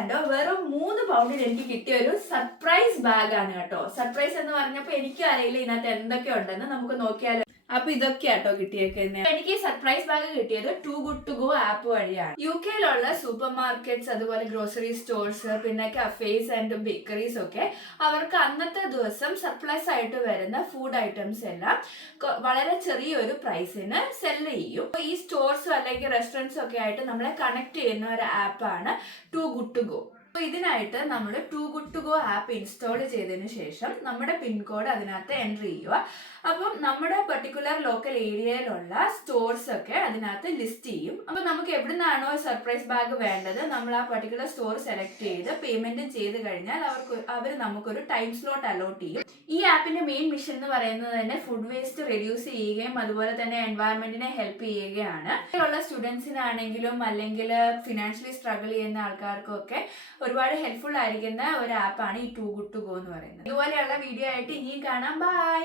കണ്ടോ, വെറും 3 പൗണ്ടിൽ എനിക്ക് കിട്ടിയ ഒരു സർപ്രൈസ് ബാഗ് ആണ് കേട്ടോ. സർപ്രൈസ് എന്ന് പറഞ്ഞപ്പോൾ എനിക്കും അറിയില്ല ഇതിനകത്ത് എന്തൊക്കെ ഉണ്ടെന്ന്. നമുക്ക് നോക്കിയാലോ. അപ്പൊ ഇതൊക്കെയാട്ടോ കിട്ടിയേക്കുന്നത്. എനിക്ക് സർപ്രൈസ് ബാഗ് കിട്ടിയത് Too Good To Go app വഴിയാണ്. UK-യിലുള്ള സൂപ്പർ മാർക്കറ്റ്സ്, അതുപോലെ ഗ്രോസറി സ്റ്റോഴ്സ്, പിന്നെ കഫേസ് ആൻഡ് ബേക്കറീസ് ഒക്കെ അവർക്ക് അന്നത്തെ ദിവസം സർപ്ലൈസ് ആയിട്ട് വരുന്ന ഫുഡ് ഐറ്റംസ് എല്ലാം വളരെ ചെറിയൊരു പ്രൈസിന് സെല് ചെയ്യും. ഈ സ്റ്റോഴ്സും അല്ലെങ്കിൽ റെസ്റ്റോറൻറ്റ്സും ഒക്കെ ആയിട്ട് നമ്മളെ കണക്ട് ചെയ്യുന്ന ഒരു ആപ്പാണ് ടു ഗുഡ് ടു ഗോ. അപ്പോൾ ഇതിനായിട്ട് നമ്മൾ Too Good To Go app install ചെയ്തതിന് ശേഷം നമ്മുടെ പിൻകോഡ് അതിനകത്ത് എൻ്റർ ചെയ്യുക. അപ്പം നമ്മുടെ പെർട്ടിക്കുലർ ലോക്കൽ ഏരിയയിലുള്ള സ്റ്റോഴ്സ് ഒക്കെ അതിനകത്ത് ലിസ്റ്റ് ചെയ്യും. അപ്പം നമുക്ക് എവിടെ നിന്നാണോ സർപ്രൈസ് ബാഗ് വേണ്ടത്, നമ്മൾ ആ പെർട്ടിക്കുലർ സ്റ്റോർ സെലക്ട് ചെയ്ത് പേയ്മെന്റ് ചെയ്ത് കഴിഞ്ഞാൽ അവർ നമുക്കൊരു ടൈം സ്ലോട്ട് അലോട്ട് ചെയ്യും. ഈ ആപ്പിന്റെ മെയിൻ മിഷൻ എന്ന് പറയുന്നത് തന്നെ ഫുഡ് വേസ്റ്റ് റെഡ്യൂസ് ചെയ്യുകയും അതുപോലെ തന്നെ എൻവയറമെന്റിനെ ഹെൽപ്പ് ചെയ്യുകയാണ്. ഉള്ള സ്റ്റുഡൻസിനാണെങ്കിലും അല്ലെങ്കിൽ ഫിനാൻഷ്യലി സ്ട്രഗിൾ ചെയ്യുന്ന ആൾക്കാർക്കും ഒക്കെ ഒരുപാട് ഹെൽപ്ഫുൾ ആയിരിക്കുന്ന ഒരു ആപ്പാണ് ഈ ടു ഗുഡ് ടു ഗോ എന്ന് പറയുന്നത്. ഇതുപോലെയുള്ള വീഡിയോ ആയിട്ട് ഇനിയും കാണാം. ബൈ.